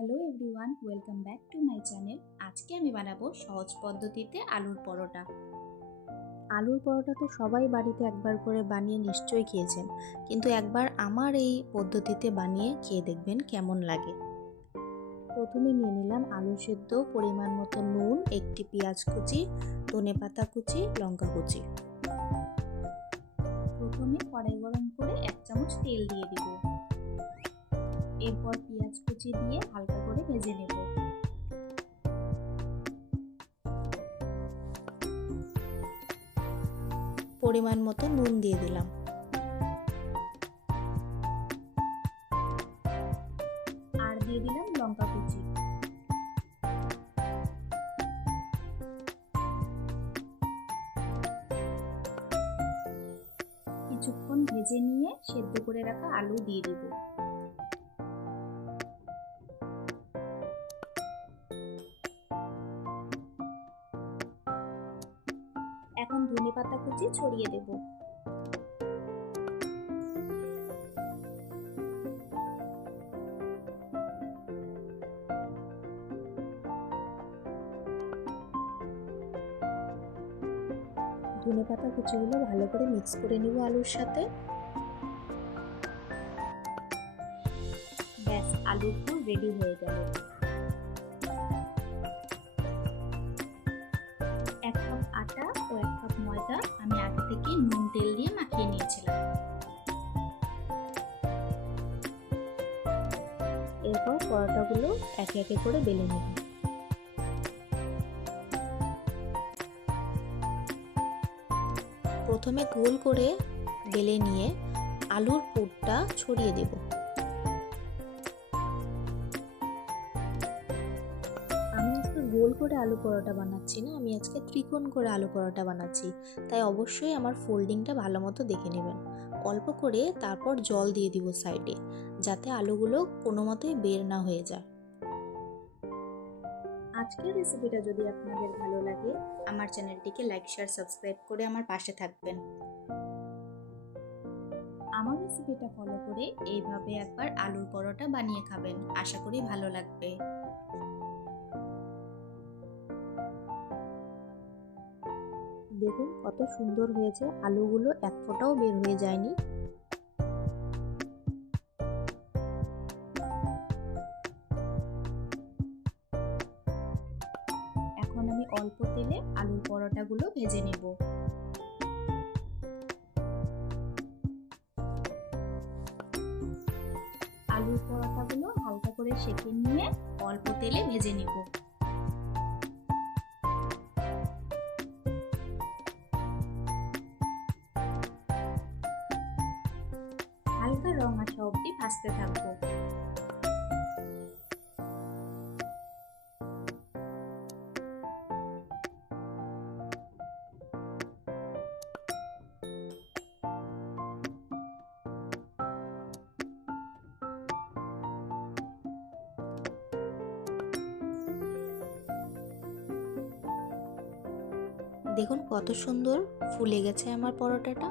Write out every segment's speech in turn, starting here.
Hello everyone, welcome back to my channel. আজকে আমি বানাবো সহজ পদ্ধতিতে আলুর পরোটা। আলুর পরোটা তো সবাই বাড়িতে একবার করে বানিয়ে নিশ্চয়ই খেয়েছেন, কিন্তু একবার আমার এই পদ্ধতিতে বানিয়ে খেয়ে দেখবেন কেমন লাগে। প্রথমে নিয়ে নিলাম আলু সেদ্ধ, পরিমাণ মতো নুন, একটি পেঁয়াজ কুচি, ধনেপাতা কুচি, লঙ্কা কুচি। প্রথমে কড়াই গরম করে 1 চামচ তেল দিয়ে দিব। এরপর পেঁয়াজ কুচি দিয়ে হালকা করে ভেজে নেব। পরিমাণ মতো নুন দিয়ে দিলাম। আর দিয়ে দিলাম লঙ্কা কুচি। কিছুক্ষণ ভেজে নিয়ে সেদ্ধ করে রাখা আলু দিয়ে দিব। এখন ধনেপাতা কুচি ছড়িয়ে দেব। ধনেপাতা কুচিগুলো ভালো করে মিক্স করে নিব আলুর সাথে। ব্যাস, আলুর পুর রেডি হয়ে গেল। 1 কাপ আটা ও 1 কাপ ময়দা আমি আগে থেকে নুন তেল দিয়ে মাখিয়ে নিয়েছিলাম। এরপর পরোটাগুলো একে একে করে বেলে নেব। প্রথমে গোল করে বেলে নিয়ে আলুর পুরটা ছড়িয়ে দেব। আমি আজকে গোল করে আলু পরোটা বানাচ্ছি না, আমি আজকে ত্রিকোণ করে আলু পরোটা বানাচ্ছি, তাই অবশ্যই আমার ফোল্ডিংটা ভালো মতো দেখে নেবেন। অল্প করে তারপর জল দিয়ে দিব সাইডে, যাতে আলুগুলো কোনো মতোই বের না হয়ে যায়। আজকের রেসিপিটা যদি আপনাদের ভালো লাগে, আমার চ্যানেলটিকে লাইক, শেয়ার, সাবস্ক্রাইব করে আমার পাশে থাকবেন। আমার রেসিপিটা ফলো করে এইভাবে একবার আলুর পরোটা বানিয়ে খাবেন, আশা করি ভালো লাগবে। দেখুন কত সুন্দর হয়েছে, আলুগুলো এক ফোঁটাও বের হয়ে যায়নি। এখন আমি অল্প তেলে আলুর পরোটাগুলো ভেজে নেব। আলুর পরোটাগুলো হালকা করে সেঁকে নিয়ে অল্প তেলে ভেজে নেব। হালকা রং আসা অবধি ভাজতে থাকবো। দেখুন কত সুন্দর ফুলে গেছে আমার পরোটাটা।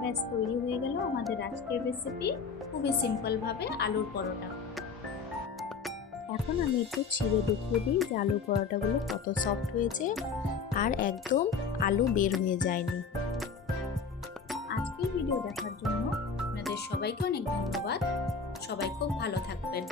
ব্যাস, তৈরি হয়ে গেল আমাদের আজকের রেসিপি, খুবই সিম্পল ভাবে আলুর পরোটা। এখন আমি একটু ছিঁড়ে দেখিয়ে দিই যে আলুর পরোটাগুলো কত সফট হয়েছে আর একদম আলু বের হয়ে যায়নি। আজকের ভিডিও দেখার জন্য আপনাদের সবাইকে অনেক ধন্যবাদ। সবাই খুব ভালো থাকবেন।